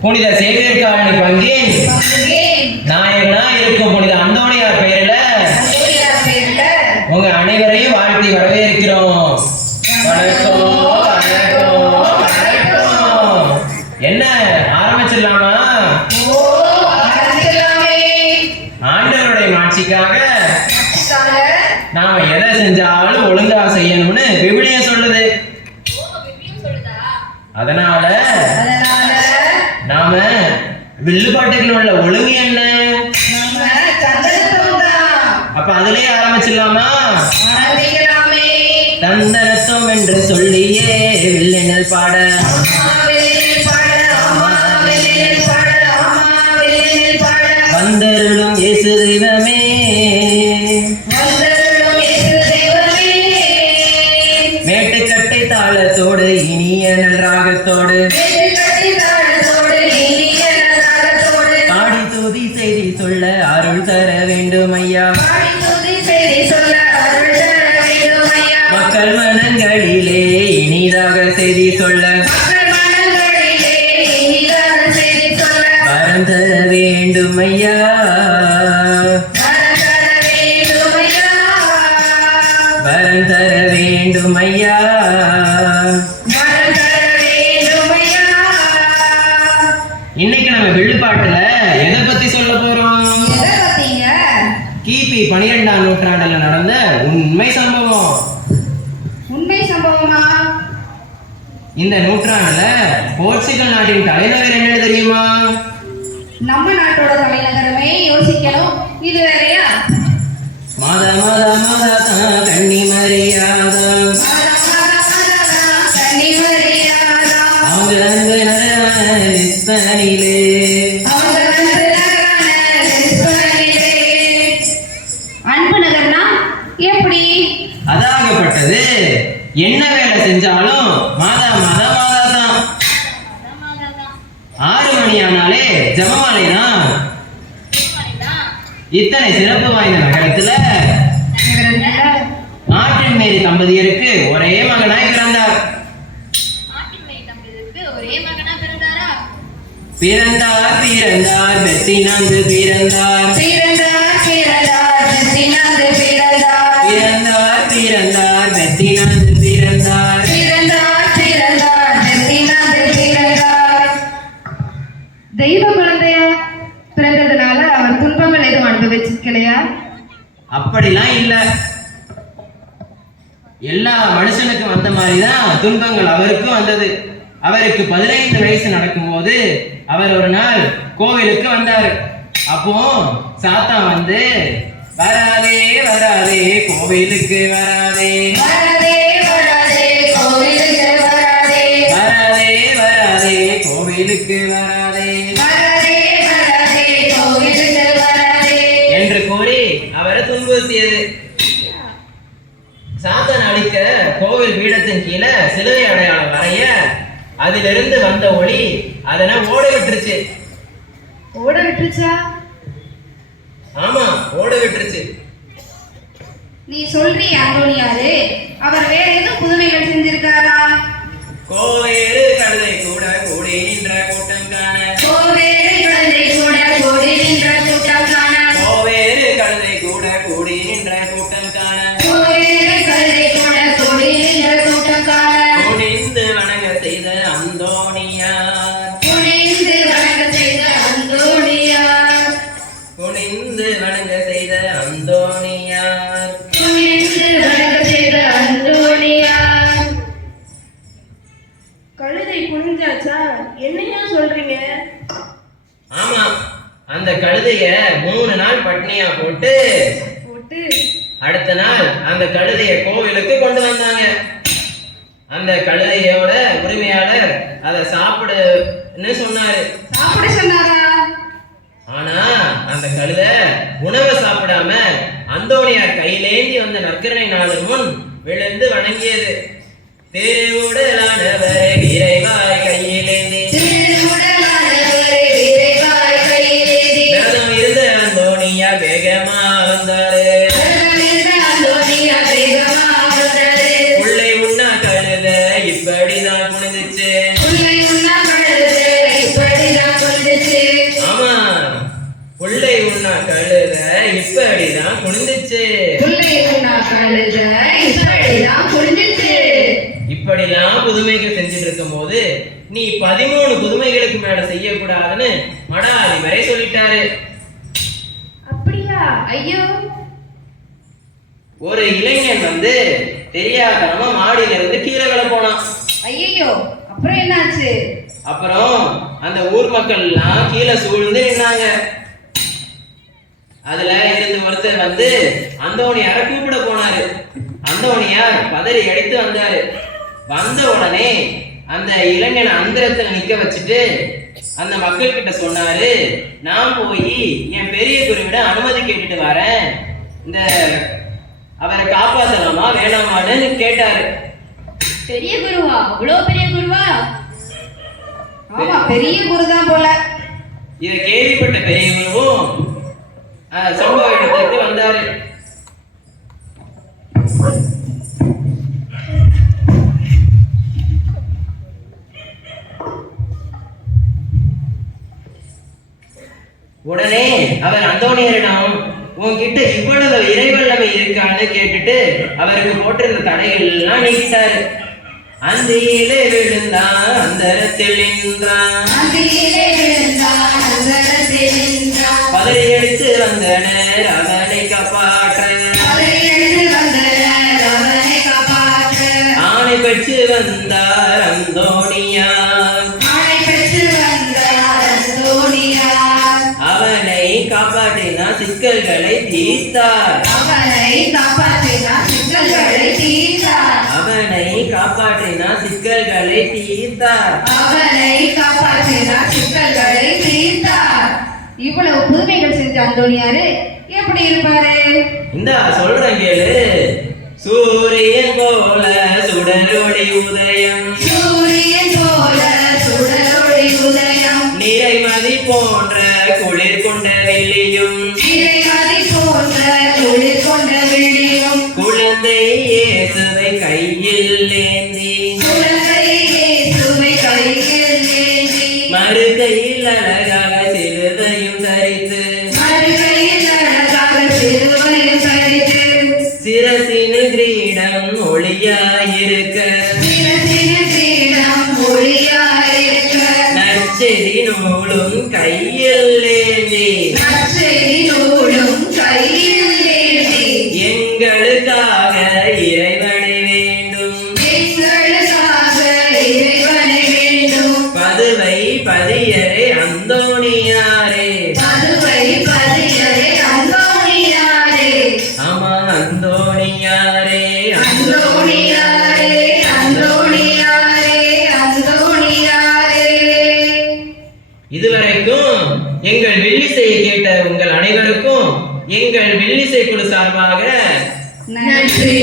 புனித Xavier colony பங்கின் நாயகனா இருக்கும் புனித அந்தோணியார் பெயர்ல உங்க அனைவரையும் வாழ்த்தி வரவேற்கிறோம். வணக்கம் வணக்கம் வணக்கம். என்ன ஆரம்பிச்சிடலாமா? ஆண்டவருடைய மாட்சிக்காக நாம எதை செஞ்சாலும் ஒழுங்கா செய்யணும்னு விவிலியம் சொல்லுது. அதனால நாம வில்லுப்பாட்டுகள் உள்ள ஒழுங்கு என்ன? அப்ப அதுலயே ஆரம்பிச்சிடலாமா? தந்தனத்தம் என்று சொல்லியே வில்லினல் பாட வந்தருளும் இயேசு தெய்வமே மேட்டுக்கட்டை தாளத்தோடு இனிய நல் ராகத்தோடு பாடி தூதி செய்தி சொல்ல அருள் தர வேண்டும் ஐயா. மக்கள் மனங்களிலே இனிதாக செய்தி சொல்ல வரம் தர வேண்டும் ஐயா. வரம் தர வேண்டும் ஐயா. இன்னைக்கு நம்ம வில்லுப்பாட்டுல எதை பத்தி சொல்ல போறோம்? கிபி 12ஆம் நூற்றாண்டுல நடந்த உண்மை சம்பவம். உண்மை சம்பவமா? இந்த நூற்றாண்டுல போர்ச்சுகல் நாட்டின் தலைநகர் என்ன தெரியுமா? நம்ம நாட்டோட தலைநகரமே யோசிக்கணும். இது வேறையா? மாதா மாதா மாதா தான் கன்னி மரியாதா அவங்க அன்பு நரவானிலே அன்பு நகர்னா எப்படி? அதாகப்பட்டது என்ன வேலை செஞ்சாலும் மாதா மாதா மாதா தான். 6 மணி ஆனாலே ஜபமாலை தான். இத்தனை சிறப்பு வாய்ந்த நகரத்துல மார்ட்டின் மேரி தம்பதியருக்கு ஒரே மகனாய் பிறந்தார். பிறந்தார் பிறந்தார் பெத்தினாந்து பிறந்தார். பிறந்தார் பிறந்தார் பெத்தினாந்து பிறந்தார். தெய்வ குழந்தையா பிறந்ததுனால அவர் துன்பங்கள் எதுவும் அனுபவிச்சிருக்கலையா? அப்படிலாம் இல்ல. எல்லா மனுஷனுக்கும் வந்த மாதிரிதான் துன்பங்கள் அவருக்கும் வந்தது. அவருக்கு 15 வயசு நடக்கும்போது அவர் ஒரு நாள் கோவிலுக்கு வந்தாரு. அப்போ சாத்தான் வந்து வராதே வராதே கோவிலுக்கு வராதே வராதே வராதே கோவிலுக்கு வராதே என்று கூறி அவரை துன்புறுத்தியது. சாத்தான் அழிக்க கோவில் பீடத்தின் கீழே சிலுவை அடையாளம் வரைய அதிலிருந்து வந்த ஒளி அதனை ஓட விட்டுருச்சு. ஓட விட்டுருச்சா? ஆமா, ஓட விட்டுருச்சு. நீ சொல்றீ அந்தோணியாரு அவர் வேற எதுவும் புதுமைகள் செஞ்சிருக்காரா? கோவேறு கழுதை கூட கூடி நின்ற கூட்டம் காண கோவேறு கழுதை கூட கூடி நின்ற கூட்டம் காண கோவேறு கழுதை கூட கூடி நின்ற கூட்டம் காண கோவேறு கழுதை கூட கூடி நின்ற கூட்டம் காண குனிந்து வணங்க செய்த அந்தோணியார். குனிந்து வணங்க செய்த அந்தோணியார். குனிந்து வணங்க செய்த அந்தோணியார். குனிந்து வணங்க செய்த அந்தோணியார். கழுதை குனிஞ்சாச்சா? என்னையா சொல்றீங்க? ஆமா, அந்த கழுதைய 3 நாள் பட்னியா போட்டு அடுத்த நாள் அந்த கழுதைய கோவிலுக்கு கொண்டு வந்தாங்க. அந்த கழுதையோட உரிமையாளர் அதை சாப்பிடுன்னு சொன்னாரு. சாப்பிட சொன்னாரா? ஆனா அந்த கழுதை உணவை சாப்பிடாம அந்தோணியார் கையிலேந்தி வந்த நற்கருணை நாளின் முன் விழுந்து வணங்கியது. திருவுடலானவரே இறைவாய் கையிலேந்தி விரதம் இருந்த அந்தோணியார் வேகமா வந்தாரு. உள்ளே உண்ணா கழுதை இப்படிதான் குனிந்துச்சு. இப்படிதான் குனிந்துச்சு. இப்படிலாம் புதுமைகள் செஞ்சுட்டு இருக்கும் போது நீ 13 புதுமைகளுக்கு மேல செய்யக்கூடாதுன்னு மட அதிபரே சொல்லிட்டாரு. அப்படியா? ஐயோ, ஒரு இளைஞன் வந்து தெரியாதனமா மாடியில இருந்து கீழே விழ போனான். ஐயோ, அப்புறம் என்னாச்சு? அப்புறம் அந்த ஊர் மக்கள் எல்லாம் கீழே சூழ்ந்து நின்னாங்க. அதுல இருந்து ஒருத்தர் வந்து அந்தோணியார கூப்பிட போனாரு. அந்தோணியார் பதறி அடித்து வந்தாரு. வந்த உடனே அந்த இளைஞனை அந்தரத்துல நிக்க வச்சுட்டு அந்த மக்கள் கிட்ட சொன்னாரு, நான் போய் என் பெரிய குருவிட அனுமதி கேட்டுட்டு வரேன், இந்த அவரை காப்பாத்தலாமா வேணாமான்னு கேட்டாரு. பெரிய குருவா? அவ்வளவு பெரிய குருவா? ஆமா, பெரிய குருதான் போல. இதை கேள்விப்பட்ட பெரிய குருவும் சம்பவ இடத்துக்கு வந்தாரு. உடனே அவர் அந்தோணியரிடம், உன்கிட்ட இவ்வளவு இறைவல்லமை இருக்கான்னு கேட்டுட்டு அவருக்கு போட்டிருந்த தடைகள் எல்லாம் நீக்கிட்டாரு. அந்தியிலே விழுந்தான் அந்தரத்தில் நின்றான், பதறி அடித்து வந்தனர் அவனை காப்பாற்ற, ஆணை பெற்று வந்தார் அந்தோணியார், அவனை காப்பாற்றினார் சிக்கல்களை தீர்த்தார், அவனை காப்பாற்றினார் சிக்கல்களை தீர்த்தார். இவ்வளவு புதுமைகள் செஞ்ச அந்தோணியாரு எப்படி இருப்பாரு? இந்த சொல்றேன் கேளு. சூரியன் போல சுடரொளி உதயம், நிறைமதி போன்ற குளிர் கொண்ட வெளியும், குழந்தை இயேசுவை கையில் ஏந்தி, மறுகையில் அழகாக சிலுவையும் தரித்து, சிரசினில் கிரீடம் ஒளியாயிருக்க, நற்செய்தி நூலும் கையில் ஏந்தி, எங்களுக்காக இறைவனை வேண்டும், பதுவை பதியரே அந்தோணியாரே, ஆமா அந்தோணியாரே, இதுவரைக்கும் எங்கள் வில்லிசையை கேட்ட உங்கள் அனைவருக்கும் எங்கள் வில்லிசை குழு சார்பாக நன்றி.